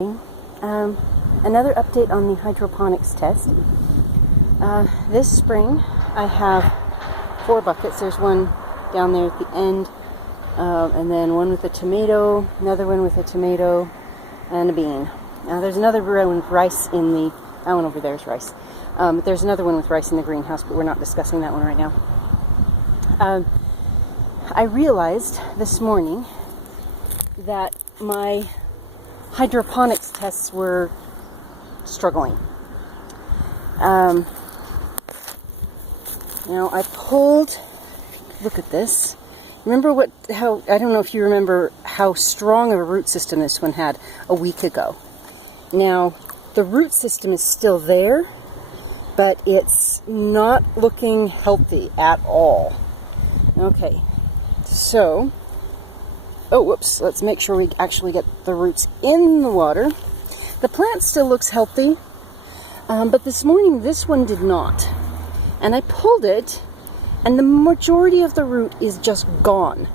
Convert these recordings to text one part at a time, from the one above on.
Another update on the hydroponics test. This spring I have 4 buckets. There's one down there at the end, and then one with a tomato, another one with a tomato, and a bean. There's another one with rice in the, that one over there is rice. But there's another one with rice in the greenhouse, but we're not discussing that one right now. I realized this morning that my hydroponics tests were struggling. Now I pulled, look at this. Remember I don't know if you remember how strong of a root system this one had a week ago. Now, the root system is still there, but it's not looking healthy at all. Okay, so, oh, whoops, let's make sure we actually get the roots in the water. The plant still looks healthy, but this morning this one did not. And I pulled it, and the majority of the root is just gone.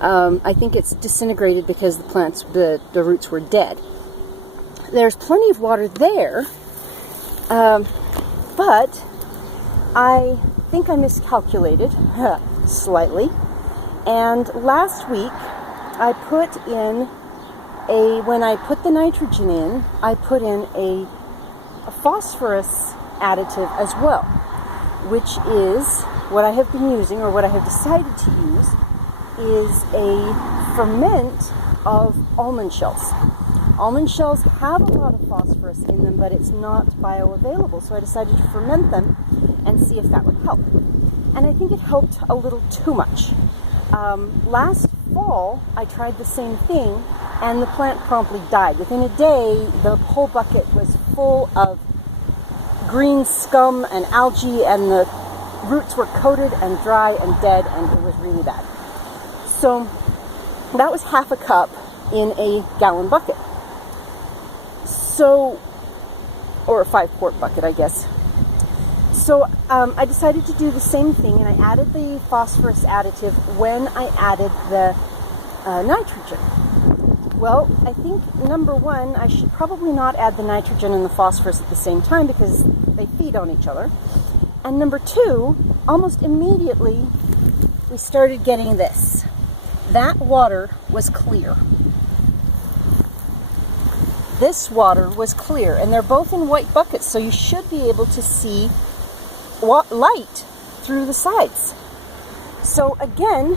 I think it's disintegrated because the roots were dead. There's plenty of water there, but I think I miscalculated slightly. And last week I put in when I put the nitrogen in, I put in a phosphorus additive as well, which is what I have been using, or what I have decided to use, is a ferment of almond shells. Almond shells have a lot of phosphorus in them, but it's not bioavailable, so I decided to ferment them and see if that would help. And I think it helped a little too much. Last fall, I tried the same thing, and the plant promptly died. Within a day, the whole bucket was full of green scum and algae, and the roots were coated and dry and dead, and it was really bad. So that was half a cup in a gallon bucket. So, or a 5-quart bucket, I guess. So I decided to do the same thing, and I added the phosphorus additive when I added the nitrogen. Well, I think number one, I should probably not add the nitrogen and the phosphorus at the same time because they feed on each other. And number two, almost immediately we started getting this. That water was clear. This water was clear, and they're both in white buckets, so you should be able to see light through the sides. So again,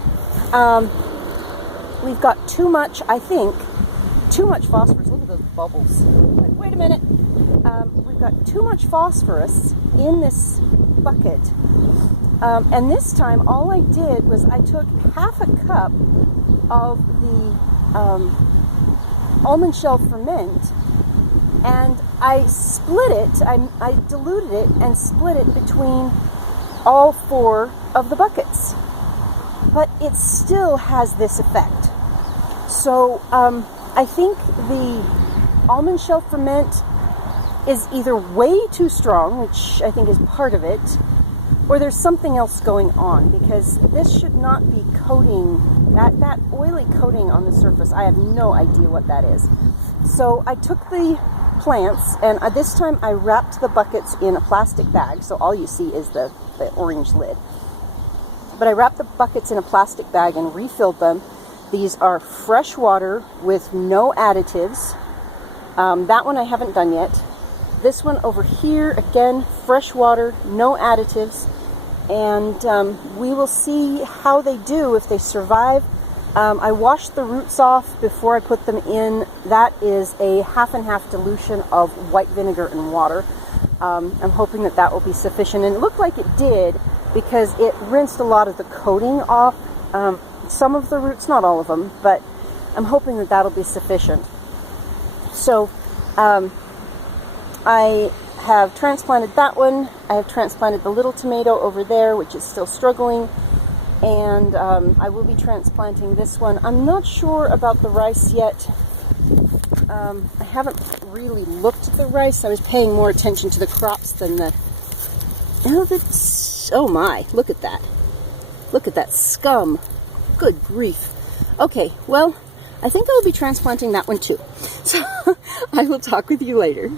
we've got too much, I think, too much phosphorus. Look at those bubbles. Like, wait a minute. We've got too much phosphorus in this bucket. And this time, all I did was I took half a cup of the almond shell ferment, and I split it, I diluted it and split it between all 4 of the buckets. But it still has this effect. So I think the almond shell ferment is either way too strong, which I think is part of it, or there's something else going on, because this should not be coating, that oily coating on the surface. I have no idea what that is. So I took the plants, and this time I wrapped the buckets in a plastic bag, so all you see is the orange lid. But I wrapped the buckets in a plastic bag and refilled them. These are fresh water with no additives. That one I haven't done yet. This one over here, again, fresh water, no additives. And we will see how they do, if they survive. I washed the roots off before I put them in. That is a half and half dilution of white vinegar and water. I'm hoping that that will be sufficient. And it looked like it did, because it rinsed a lot of the coating off. Some of the roots, not all of them, but I'm hoping that that'll be sufficient. So I have transplanted that one. I have transplanted the little tomato over there, which is still struggling. And I will be transplanting this one. I'm not sure about the rice yet. I haven't really looked at the rice. I was paying more attention to the crops than the... Oh my, look at that. Look at that scum. Good grief. Okay, well, I think I will be transplanting that one too. So I will talk with you later.